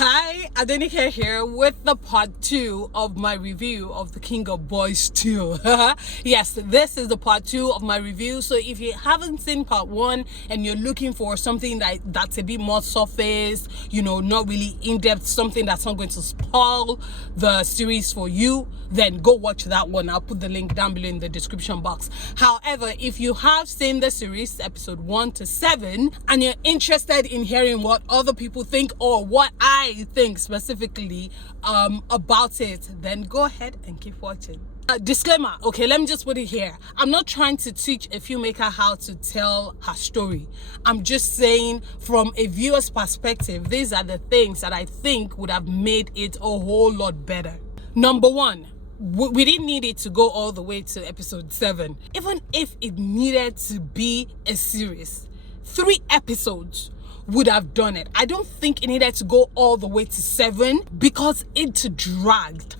Hi, Adenike here with the part 2 of my review of The King of Boys 2. Yes, this is the part 2 of my review. So if you haven't seen part 1 and you're looking for something that's a bit more surface, not really in-depth, something that's not going to spoil the series for you, then go watch that one. I'll put the link down below in the description box. However, if you have seen the series, episode 1 to 7, and you're interested in hearing what other people think or what I think specifically about it, then go ahead and keep watching. Disclaimer, okay, let me just put it here. I'm not trying to teach a filmmaker how to tell her story. I'm just saying from a viewer's perspective, these are the things that I think would have made it a whole lot better. Number 1, we didn't need it to go all the way to episode 7. Even if it needed to be a series, 3 episodes would have done it. I don't think it needed to go all the way to 7 because it dragged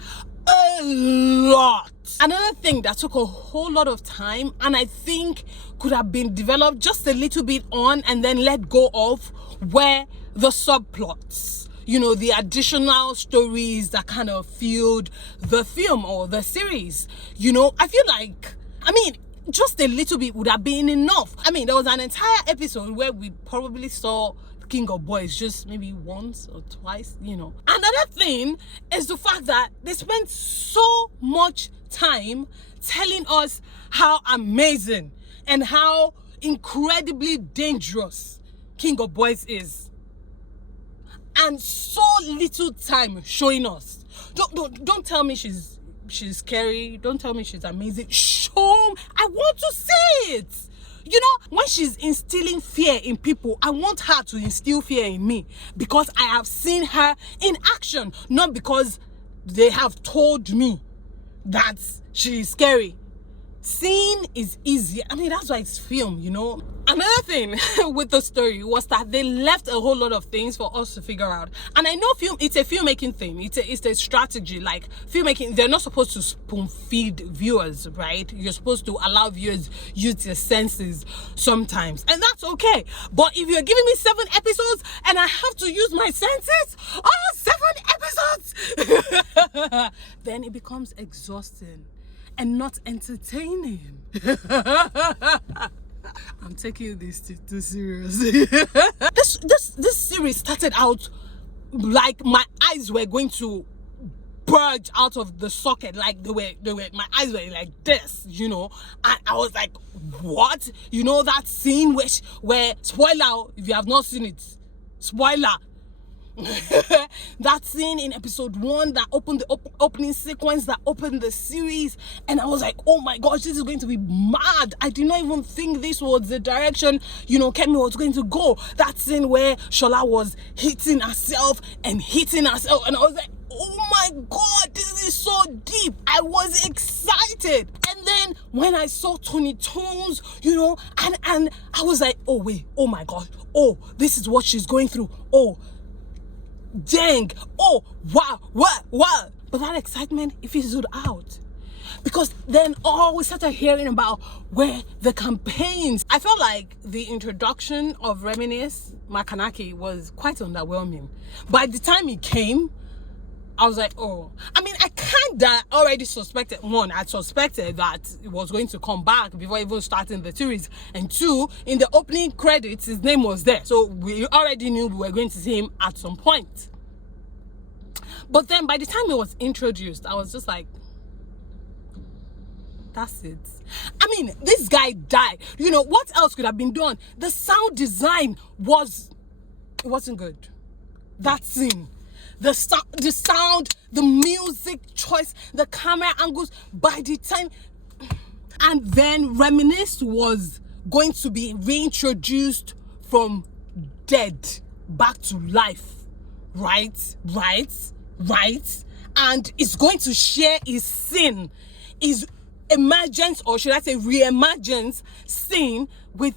a lot. Another thing that took a whole lot of time and I think could have been developed just a little bit on and then let go of were the subplots. The additional stories that kind of fueled the film or the series. I feel like, just a little bit would have been enough. There was an entire episode where we probably saw King of Boys just maybe once or twice, Another thing is the fact that they spent so much time telling us how amazing and how incredibly dangerous King of Boys is. And so little time showing us. Don't tell me she's scary. Don't tell me she's amazing. Show me. I want to see it. When she's instilling fear in people, I want her to instill fear in me because I have seen her in action, not because they have told me that she is scary. Seeing is easy. That's why it's film, Another thing with the story was that they left a whole lot of things for us to figure out. And I know it's a filmmaking thing. It's a strategy. Like filmmaking, they're not supposed to spoon feed viewers, right? You're supposed to allow viewers use their senses sometimes. And that's okay. But if you're giving me 7 episodes and I have to use my senses, 7 episodes, then it becomes exhausting and not entertaining. I'm taking this too seriously. This series started out like my eyes were going to purge out of the socket, like they were my eyes were like this, and I was like, what? That scene where spoiler if you have not seen it, spoiler. That scene in episode 1 that opened the opening sequence that opened the series, and I was like, oh my gosh, this is going to be mad. I did not even think this was the direction Kemi was going to go. That scene where Shola was hitting herself, and I was like, oh my god, this is so deep. I was excited. And then when I saw Tony Tones, and I was like, oh wait, oh my gosh, oh, this is what she's going through. Oh dang, oh wow. But that excitement, it fizzled out because then we started hearing about where the campaigns. I felt like the introduction of Reminisce Makanaki was quite underwhelming. By the time he came, I was like, oh, I kinda already suspected. 1, I suspected that it was going to come back before even starting the series. And 2, in the opening credits, his name was there. So we already knew we were going to see him at some point. But then by the time he was introduced, I was just like, that's it. This guy died. What else could have been done? The sound design wasn't good. That scene. The sound, the music choice, the camera angles, by the time. And then Reminisce was going to be reintroduced from dead back to life. Right? And it's going to share his scene, his emergence, or should I say re-emergence scene with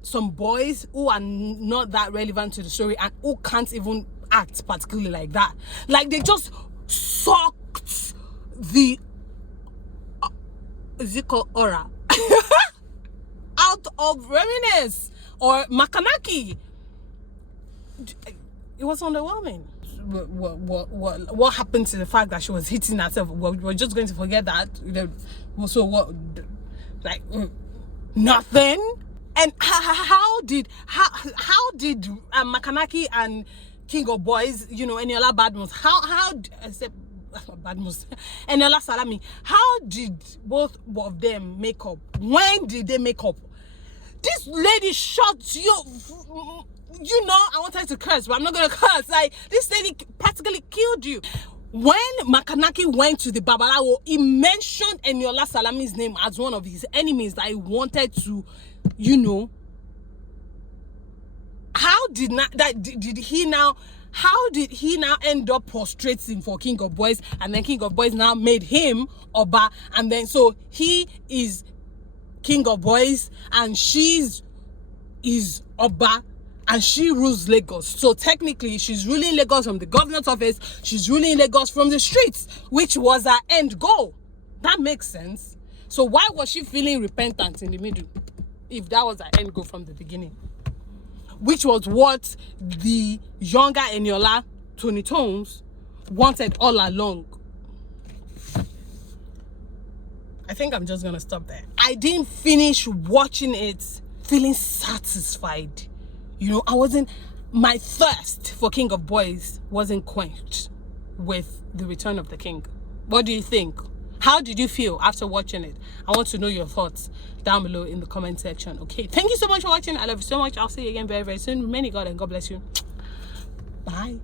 some boys who are not that relevant to the story and who can't even act particularly like that. Like they just sucked the is it called aura out of Reminisce or Makanaki. It was underwhelming. what happened to the fact that she was hitting herself? We're just going to forget that. So what? Like nothing. And how did Makanaki and King of Boys, Eniola Badmus, Badmus, Eniola Salami, how did both of them make up? When did they make up? This lady shot you. I wanted to curse, but I'm not gonna curse. Like, this lady practically killed you. When Makanaki went to the Babalawo, he mentioned Eniola Salami's name as one of his enemies that he wanted to, how did he now end up prostrating for King of Boys, and then King of Boys now made him Oba, and then so he is King of Boys and is Oba, and she rules Lagos. So technically she's ruling Lagos from the governor's office, she's ruling Lagos from the streets, which was her end goal. That makes sense. So why was she feeling repentant in the middle if that was her end goal from the beginning? Which was what the younger Eniola, Tony Tones, wanted all along. I think I'm just gonna stop there. I didn't finish watching it feeling satisfied. My thirst for King of Boys wasn't quenched with the return of the king. What do you think? How did you feel after watching it? I want to know your thoughts down below in the comment section. Okay, thank you so much for watching. I love you so much. I'll see you again very, very soon. Remaining God, and God bless you. Bye.